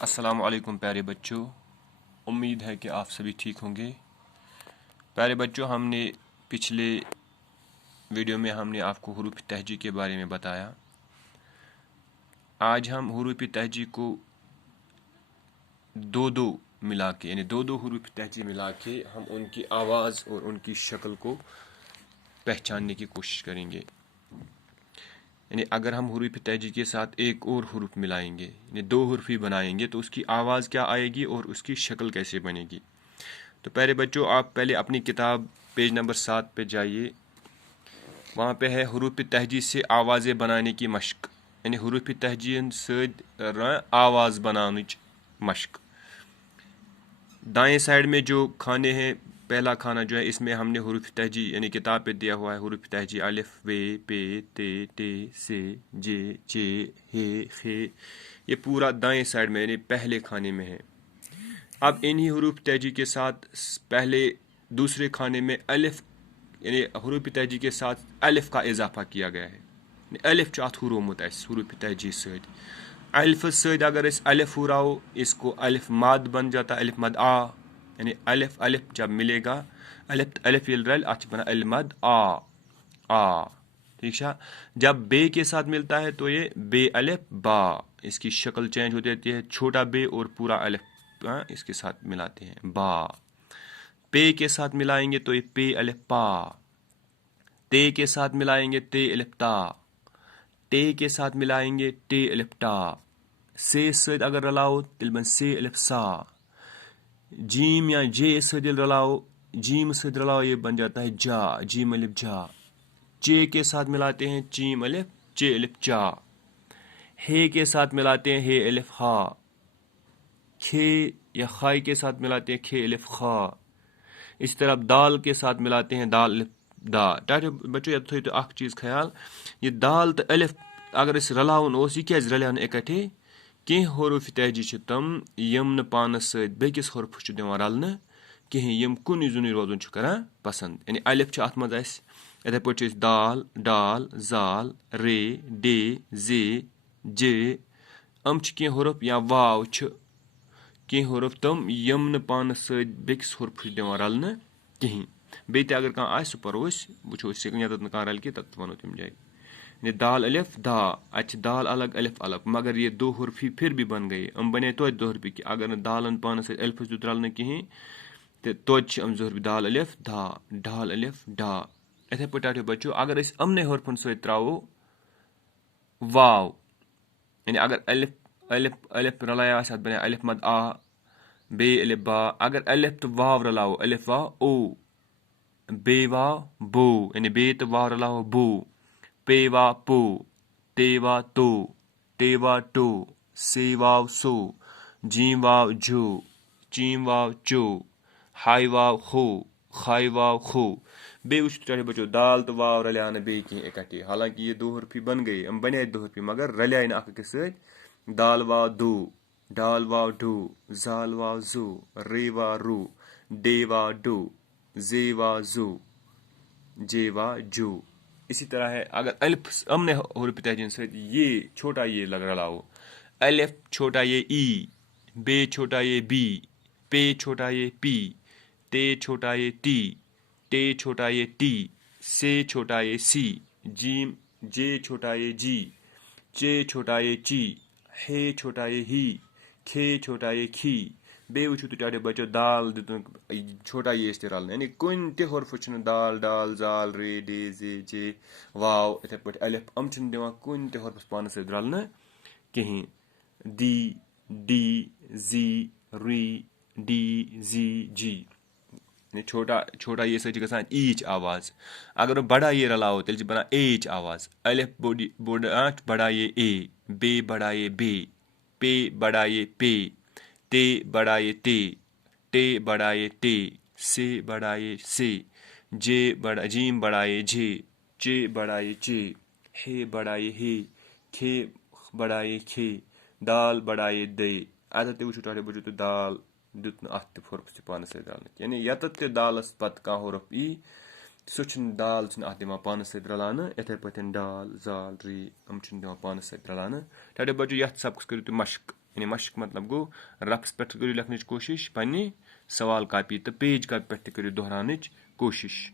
السلام علیکم پیارے بچوں، امید ہے کہ آپ سبھی ٹھیک ہوں گے۔ پیارے بچوں، ہم نے پچھلے ویڈیو میں ہم نے آپ کو حروف تہجی کے بارے میں بتایا۔ آج ہم حروف تہجی کو دو ملا کے یعنی دو حروف تہجی ملا کے ہم ان کی آواز اور ان کی شکل کو پہچاننے کی کوشش کریں گے۔ یعنی اگر ہم حروف تہجی کے ساتھ ایک اور حرف ملائیں گے یعنی دو حرفی بنائیں گے تو اس کی آواز کیا آئے گی اور اس کی شکل کیسے بنے گی۔ تو پیارے بچوں، آپ پہلے اپنی کتاب پیج نمبر 7 پہ جائیے۔ وہاں پہ ہے حروف تہجی سے آوازیں بنانے کی مشق، یعنی حروف تہجی سۭتۍ آواز بنانٕچ مشق۔ دائیں سائڈ میں جو کھانے ہیں، پہلا کھانا جو ہے اس میں ہم نے حروف تہجی یعنی کتاب پہ دیا ہوا ہے حروف تہجی الف ب پ ت ٹ س ج چ ح خ، یہ پورا دائیں سائڈ میں یعنی پہلے کھانے میں ہے۔ اب انہی حروف تہجی کے ساتھ پہلے دوسرے کھانے میں الف یعنی حروف تہجی کے ساتھ الف کا اضافہ کیا گیا ہے۔ الف چھ اتھ ہُرومُت اسہِ حروف تہجی سۭتۍ۔ الف سۭتۍ اگر اس الف ہراؤ اس کو الف مد بن جاتا ہے، الف مد آ، یعنی الف الف جب ملے گا الف الف یل رل اتھ بنا الف مد آ، ٹھیک ہے۔ جب بے کے ساتھ ملتا ہے تو یہ بے الف با، اس کی شکل چینج ہو جاتی ہے، چھوٹا بے اور پورا الف اس کے ساتھ ملاتے ہیں با۔ پے کے ساتھ ملائیں گے تو یہ پے الف پا، تے کے ساتھ ملائیں گے تے الف تا، ٹے کے ساتھ ملائیں گے ٹے الف ٹا، سے سۭتۍ اگر رلاؤ تیل بن سے الف سا، جیم یا جے سۭتۍ رلاؤ جیم سۭتۍ رلاؤ یہ بن جاتا ہے جا، جیم الف جا۔ چے کے ساتھ ملاتے ہیں چیم الف چے الف چا، ہے کے ساتھ ملاتے ہیں ہے الف ہا، کھے یا خائے کے ساتھ ملاتے ہیں کھے الف خا۔ اسی طرح دال کے ساتھ ملاتے ہیں دال الف دا۔ ٹاٹو بچو یہ تھٲیِو تُہۍ اکھ چیٖز خیال، یہ دال تو الف اگر أسۍ رلاوُن اوس یہ کیازِ رلیو نہٕ اِکٹھے؟ کینٛہہ حروف تہجی چھِ تِم یِم نہٕ پانس سۭتۍ بیٚکِس حرفس چھِ دِوان رلنہٕ کِہیٖنۍ، یِم کُنُے زوٚنُے روزُن چھِ کران پسنٛد۔ یعنی الف چھِ اتھ منٛز اسہِ یِتھے پٲٹھۍ چھِ أسۍ دال ڈال زال رے ڈے زے جے، یِم چھِ کینٛہہ حرف، یا واو چھِ کینٛہہ حرف تِم یِم نہٕ پانس سۭتۍ بیٚکِس حرفس چھِ دِوان رلنہٕ کِہیٖنۍ۔ بیٚیہِ تہِ اگر کانٛہہ آسہِ سُہ پرو أسۍ، وٕچھو أسۍ ییٚتٮ۪تھ نہٕ کانٛہہ رلہِ کینٛہہ تتٮ۪تھ ونو تمہِ جایہِ۔ یعنی دال الف دا، اتہِ چھِ دال الگ الف الگ، مگر یہ دو حرفی پھر بھی بن گئے، یِم بنے توتہِ دو حرفی، اگر نہٕ دالن پانس سۭتۍ الفس دیُت رلنہٕ کِہیٖنۍ تہٕ توتہِ چھِ یِم زٕ حرفی دال الف دا ڈال الف ڈا۔ یِتھے پٲٹھۍ ٹاٹو بچو اگر أسۍ یِمنٕے حرفن سۭتۍ تراوو واو، یعنی اگر الف الف الف رلایو آسہِ اتھ بنے الف مد آ بے الف با، اگر الف تہٕ واو رلاوو الف واو او، بے واو بو، یعنی بے تہٕ واو رلاوو بو، پے وا پو، تے وا تو، ٹے وا ٹو، سے واو سو، جیم واو جو، چیم واو چو، ہائی واو ہو، خائی واو خو۔ بیٚیہِ وٕچھو ٹاٹو بچو دال تہٕ واو رلیو نہٕ بیٚیہِ کینٛہہ اِکٹھے، حالانکہ یہ دو حرفی بن گئے، یِم بنے دو حرفی مگر رلیے نہٕ اکھ أکِس سۭتۍ۔ دال واو دو، ڈال واو ڈو، زال واو زو، رے واو رو، ڈے واو ڈو، زے واو زو، جے واو جو۔ اسی طرح ہے اگر الف امنے حروف تہجی سۭتۍ یہ چھوٹا یہ رلاؤ، الف چھوٹا یہ ای، بے چھوٹا یہ بی، پے چھوٹا یہ پی، تے چھوٹا یہ ٹی، ٹے چھوٹا یہ ٹی، سے چھوٹا یہ سی، جیم جے چھوٹا یہ جی، چے چھوٹا یہ چی، ہے چھوٹا یہ ہی، کھے چھوٹا یہ کھی۔ بیٚیہِ وٕچھو تُہۍ ٹاٹو بچو دال دیُتُکھ چھوٹا یہ تہِ رلنہٕ، یعنی کُنہِ تہِ حرفہٕ چھُنہٕ دال ڈال زال رے ڈے زے جے واو یِتھے پٲٹھۍ الف یِم چھِنہٕ دِوان کُنہِ تہِ حرفس پانس سۭتۍ رلنہٕ کِہیٖنۍ۔ دی ڈی زی ری ڈی زی جی، چھوٹا چھوٹا یہ سۭتۍ چھِ گژھان ایچ آواز، اگر بڑا یہ رلاوو تیٚلہِ چھِ بنان ایچ آواز۔ الف بوٚڑ بڑا یہ اے، بے بڑا یہ بے، پے بڑا یہ پے، تے بڑا یہ تے، ٹے بڑا یہ ٹے، سے بڑا یہ سے، جے بڑا جیم بڑا یہ جے، چے بڑا یہ چے، ہے بڑا یہ ہے، کھے بڑا یہ کھے، دال بڑا یہ دے۔ اتٮ۪تھ تہِ وٕچھو ٹاٹو بچو تہٕ دال دیُت نہٕ اتھ تہِ حرفس تہِ پانس سۭتۍ رلنہٕ، یعنی یتٮ۪تھ تہِ دالس پتہٕ کانٛہہ حرف ای سُہ چھُنہٕ دال چھِنہٕ اتھ دِوان پانس سۭتۍ رلاونہٕ، یِتھے پٲٹھۍ ڈال زال رے یِم چھِنہٕ دِوان پانس سۭتۍ رلاونہٕ۔ ٹاٹو بچو یتھ سبقس کٔرِو تُہۍ مشق۔ یعنی مشق مطلب گوٚو رفس پٮ۪ٹھ کٔرِو لیکھنٕچ کوٗشِش پنٛنہِ سوال کاپی تہٕ پیج کاپی پٮ۪ٹھ تہِ کٔرِو دۄہراونٕچ کوٗشِش.